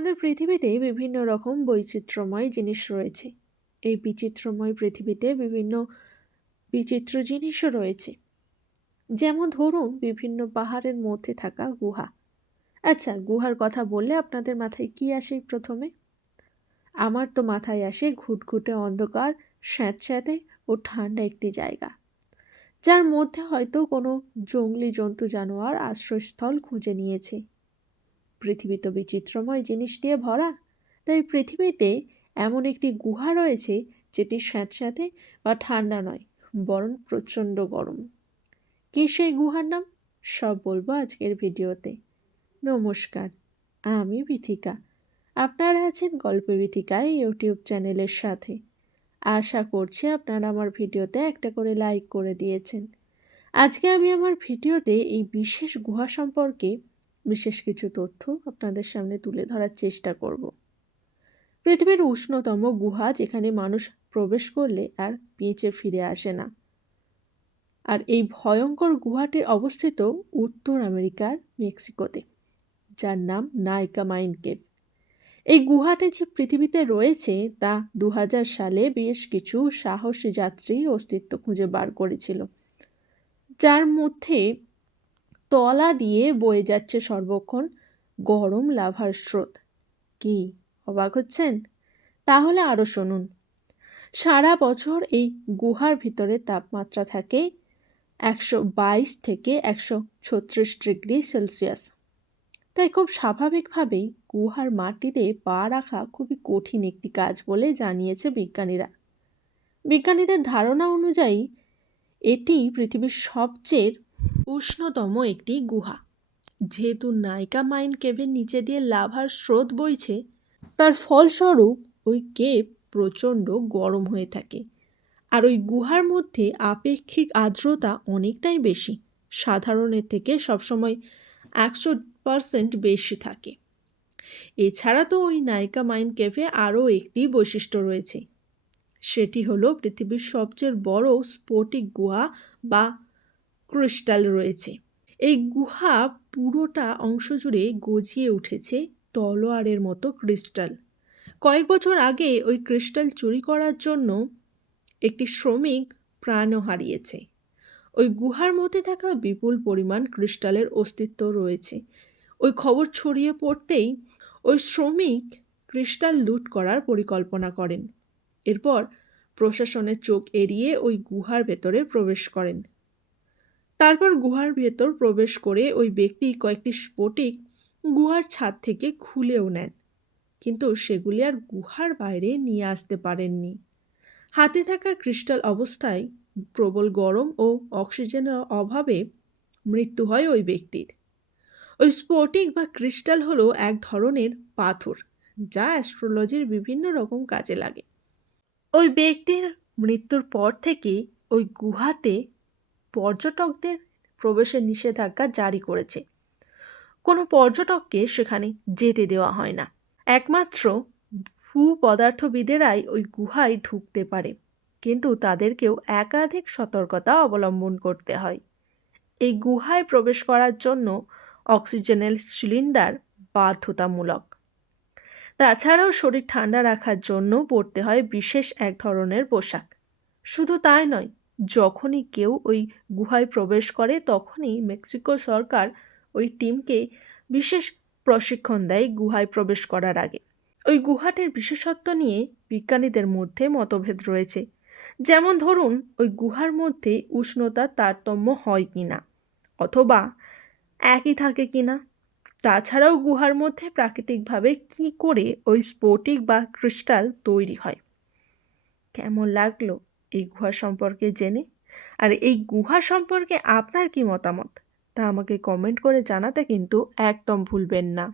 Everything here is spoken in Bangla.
আমাদের পৃথিবীতে বিভিন্ন রকম বৈচিত্র্যময় জিনিস রয়েছে। এই বিচিত্রময় পৃথিবীতে বিভিন্ন বিচিত্র জিনিসও রয়েছে। যেমন ধরুন, বিভিন্ন পাহাড়ের মধ্যে থাকা গুহা। আচ্ছা গুহার কথা বললে আপনাদের মাথায় কি আসে প্রথমে? আমার তো মাথায় আসে ঘুটঘুটে অন্ধকার, স্যাঁতস্যাঁতে ও ঠান্ডা একটি জায়গা। যার মধ্যে হয়তো কোনো জঙ্গলি জন্তু জানোয়ার আশ্রয়স্থল খুঁজে নিয়েছে। পৃথিবী তো বিচিত্রময় জিনিস দিয়ে ভরা। তাই পৃথিবীতে এমন একটি গুহা রয়েছে, যেটি স্যাঁতস্যাঁতে বা ঠান্ডা নয়, বরং প্রচণ্ড গরম। কী সেই গুহার নাম? সব বলব আজকের ভিডিওতে। নমস্কার, আমি বিথিকা। আপনারা আছেন গল্প বিথিকা ইউটিউব চ্যানেলের সাথে। আশা করছি আপনারা আমার ভিডিওতে একটা করে লাইক করে দিয়েছেন। আজকে আমি আমার ভিডিওতে এই বিশেষ গুহা সম্পর্কে বিশেষ কিছু তথ্য আপনাদের সামনে তুলে ধরার চেষ্টা করব। পৃথিবীর উষ্ণতম গুহা যেখানে মানুষ প্রবেশ করলে আর পিঁচে ফিরে আসে না। আর এই ভয়ঙ্কর গুহাটি অবস্থিত উত্তর আমেরিকার মেক্সিকোতে, যার নাম নাইকা মাইন কেভ। এই গুহাটি যে পৃথিবীতে রয়েছে তা দু হাজার সালে বেশ কিছু সাহসী যাত্রী অস্তিত্ব খুঁজে বার করেছিল, যার মধ্যে তলা দিয়ে বয়ে যাচ্ছে সর্বক্ষণ গরম লাভার স্রোত। কি, অবাক হচ্ছেন? তাহলে আরও শুনুন। সারা বছর এই গুহার ভিতরে তাপমাত্রা থাকে একশো বাইশ থেকে একশো ছত্রিশ ডিগ্রি সেলসিয়াস। তাই খুব স্বাভাবিকভাবেই গুহার মাটিতে পা রাখা খুবই কঠিন একটি কাজ বলে জানিয়েছে বিজ্ঞানীরা। বিজ্ঞানীদের ধারণা অনুযায়ী এটি পৃথিবীর সবচেয়ে উষ্ণতম একটি গুহা। যেহেতু নায়িকা মাইন কেভের নিচে দিয়ে লাভার স্রোত বইছে, তার ফলস্বরূপ ওই কেভ প্রচণ্ড গরম হয়ে থাকে। আর ওই গুহার মধ্যে আপেক্ষিক আর্দ্রতা অনেকটাই বেশি, সাধারণের থেকে সবসময় একশো পারসেন্ট বেশি থাকে। এছাড়া তো ওই নায়িকা মাইন কেভে আরও একটি বৈশিষ্ট্য রয়েছে। সেটি হলো পৃথিবীর সবচেয়ে বড় স্ফটিক গুহা বা ক্রিস্টাল রয়েছে। এই গুহা পুরোটা অংশ জুড়ে গজিয়ে উঠেছে তলোয়ারের মতো ক্রিস্টাল। কয়েক বছর আগে ওই ক্রিস্টাল চুরি করার জন্য একটি শ্রমিক প্রাণও হারিয়েছে। ওই গুহার মধ্যে থাকা বিপুল পরিমাণ ক্রিস্টালের অস্তিত্ব রয়েছে। ওই খবর ছড়িয়ে পড়তেই ওই শ্রমিক ক্রিস্টাল লুট করার পরিকল্পনা করেন। এরপর প্রশাসনের চোখ এড়িয়ে ওই গুহার ভেতরে প্রবেশ করেন। তারপর গুহার ভেতর প্রবেশ করে ওই ব্যক্তি কয়েকটি স্ফটিক গুহার ছাদ থেকে খুলেও নেন। কিন্তু সেগুলি আর গুহার বাইরে নিয়ে আসতে পারেননি। হাতে থাকা ক্রিস্টাল অবস্থায় প্রবল গরম ও অক্সিজেনের অভাবে মৃত্যু হয় ওই ব্যক্তির। ওই স্ফটিক বা ক্রিস্টাল হলো এক ধরনের পাথর, যা অ্যাস্ট্রোলজির বিভিন্ন রকম কাজে লাগে। ওই ব্যক্তির মৃত্যুর পর থেকে ওই গুহাতে পর্যটকদের প্রবেশের নিষেধাজ্ঞা জারি করেছে। কোনো পর্যটককে সেখানে যেতে দেওয়া হয় না। একমাত্র ভূ পদার্থবিদেরাই ওই গুহায় ঢুকতে পারে, কিন্তু তাদেরকেও একাধিক সতর্কতা অবলম্বন করতে হয়। এই গুহায় প্রবেশ করার জন্য অক্সিজেনের সিলিন্ডার বাধ্যতামূলক। তাছাড়াও শরীর ঠান্ডা রাখার জন্য পরতে হয় বিশেষ এক ধরনের পোশাক। শুধু তাই নয় যখনই কেউ ওই গুহায় প্রবেশ করে, তখনই মেক্সিকো সরকার ওই টিমকে বিশেষ প্রশিক্ষণ দেয় গুহায় প্রবেশ করার আগে। ওই গুহাটির বিশেষত্ব নিয়ে বিজ্ঞানীদের মধ্যে মতভেদ রয়েছে। যেমন ধরুন, ওই গুহার মধ্যে উষ্ণতার তারতম্য হয় কি না, অথবা একই থাকে কি না। তাছাড়াও গুহার মধ্যে প্রাকৃতিকভাবে কি করে ওই স্ফটিক বা ক্রিস্টাল তৈরি হয়। কেমন লাগল? এই গুহা সম্পর্কে জেনে? আর এই গুহা সম্পর্কে আপনার কি মতামত? তা আমাকে কমেন্ট করে জানাতে কিন্তু একদম ভুলবেন না।